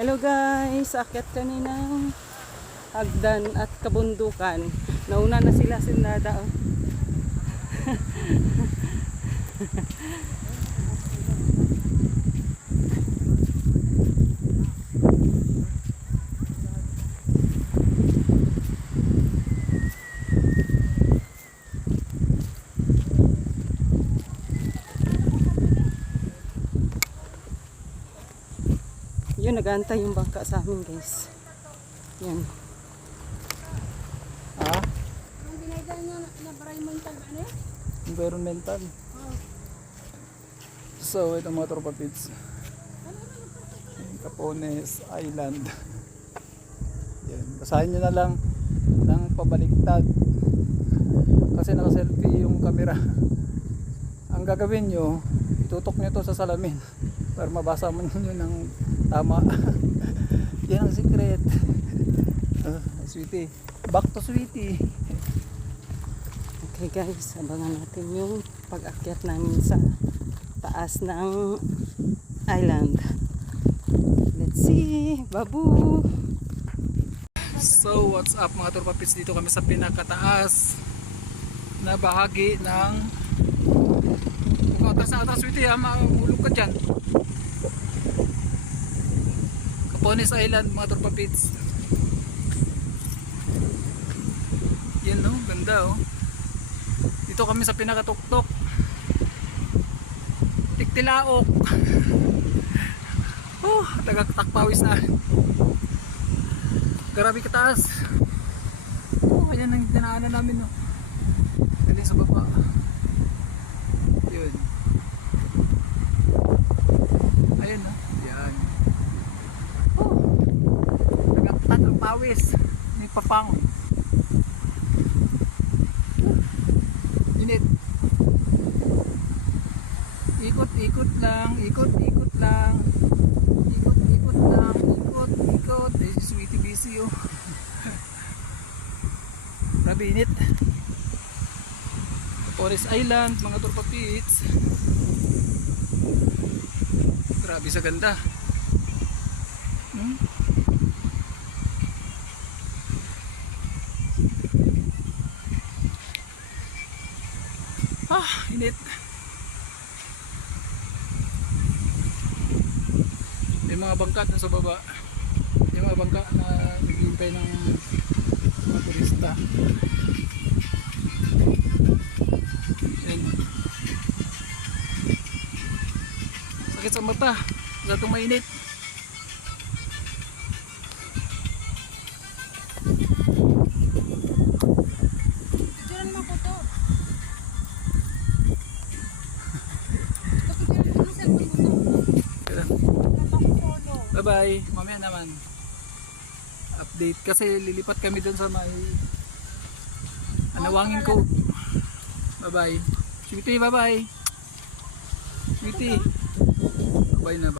Hello guys, akyat kami ng hagdan at kabundukan. Nauna na sila sinada. Yun, nag-aantay yung bangka sa amin guys. Yan. Ah? Ang binigay niya na environmental ano eh? Environmental. Oh. So, ito mga tropa pits. Capones Island. Yan. Basahin nyo na lang ng pabaliktad. Kasi naka-selfie yung camera. Ang gagawin nyo, itutok nyo to sa salamin para mabasa mo nyo ng tama. Yan ang secret. Sweetie. Back to Sweetie. Okay guys, abangan natin yung pag-akyat namin sa taas ng island. Let's see. Babu! So, what's up mga tropa pits? Dito kami sa pinakataas na bahagi ng atras Sweetie ha, mahulog ka dyan. Capones Island mga tropa pits. Yan no, ganda oh. Dito kami sa pinakatuktok Tiktilaok. Oh, tagaktakpawis na. Grabe kataas. Oh, ayan ang dinaanan namin oh. Galing sa baba. Yun. Ayun no. Yan. Oh. Tagaktak ang pawis. May papangon. Init. Ikot lang, ikot lang. Ikot lang, ikot. Eh, si Sweetie busy oh. Grabe init. Capones Island, mga tropa pits. Grabe sa ganda. Init. May mga bangka na sa baba. Yung mga bangka na naghihintay ng mga turista. Yan. Sakit sa mata. Zatong mainit. Diyan naman ko to. Bye bye. Mamaya naman. Update kasi lilipat kami dun sa may Anawangin ko. Bye bye. Sweetie, bye bye. Sweetie. Bye na ba?